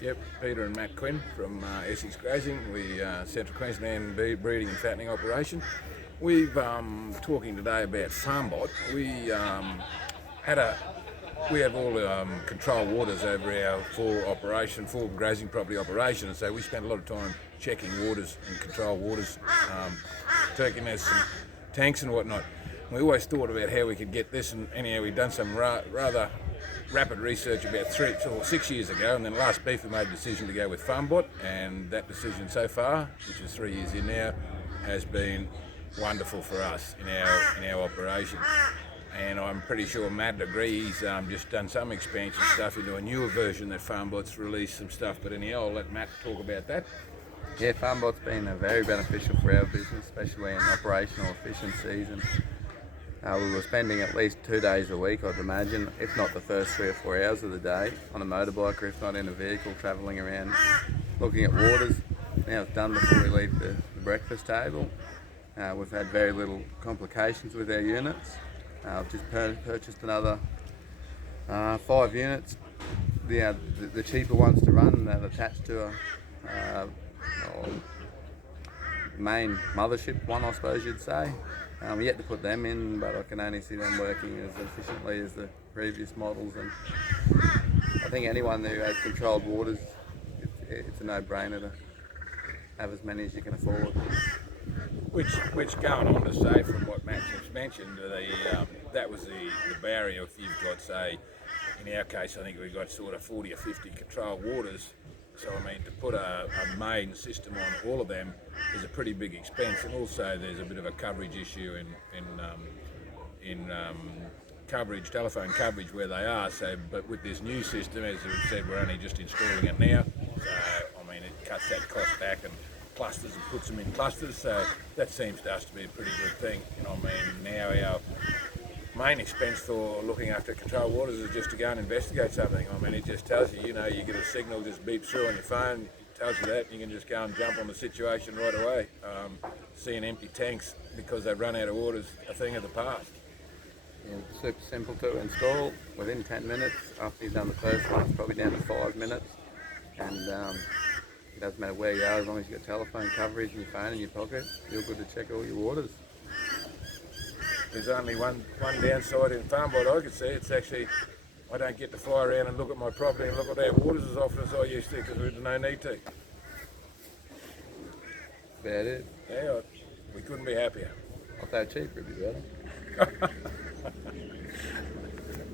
Yep, Peter and Matt Quinn from Essex Grazing. We Central Queensland breeding and fattening operation. We've talking today about Farmbot. We have all controlled waters over our full grazing property operation, and so we spend a lot of time checking waters and controlled waters, taking us some tanks and whatnot. We always thought about how we could get this, and anyhow we've done some rather rapid research about 3 or 6 years ago, and then last beef we made a decision to go with Farmbot, and that decision so far, which is 3 years in now, has been wonderful for us in our operation. And I'm pretty sure Matt agrees. He's just done some expansion stuff into a newer version that Farmbot's released some stuff, but anyhow I'll let Matt talk about that. Yeah, Farmbot's been very beneficial for our business, especially in operational efficiencies. And we were spending at least 2 days a week, I'd imagine, if not the first 3 or 4 hours of the day, on a motorbike, or if not in a vehicle, travelling around looking at waters. Now it's done before we leave the breakfast table. We've had very little complications with our units. I've just purchased another 5 units. The cheaper ones to run that attached to a main mothership one, I suppose you'd say. Yet to put them in, but I can only see them working as efficiently as the previous models. And I think anyone who has controlled waters, it's a no-brainer to have as many as you can afford. Which going on to say, from what Matt just mentioned, that was the barrier. If you've got, say, in our case, I think we've got sort of 40 or 50 controlled waters. So I mean, to put a main system on all of them is a pretty big expense, and also there's a bit of a coverage issue in coverage, telephone coverage where they are. So, but with this new system, as we said, we're only just installing it now. So I mean, it cuts that cost back and clusters and puts them in clusters. So that seems to us to be a pretty good thing. And I mean, now our main expense for looking after controlled waters is just to go and investigate something. I mean, it just tells you, you get a signal just beeps through on your phone, it tells you that, and you can just go and jump on the situation right away. Seeing empty tanks because they've run out of water is a thing of the past. Yeah, super simple to install. Within 10 minutes, after you've done the first one, it's probably down to 5 minutes. And it doesn't matter where you are, as long as you've got telephone coverage and your phone in your pocket, you're good to check all your waters. There's only one downside in Farmbot I could see. It's actually, I don't get to fly around and look at my property and look at our waters as often as I used to, because there's no need to. About it. Yeah, we couldn't be happier. If they were cheaper, it'd be better.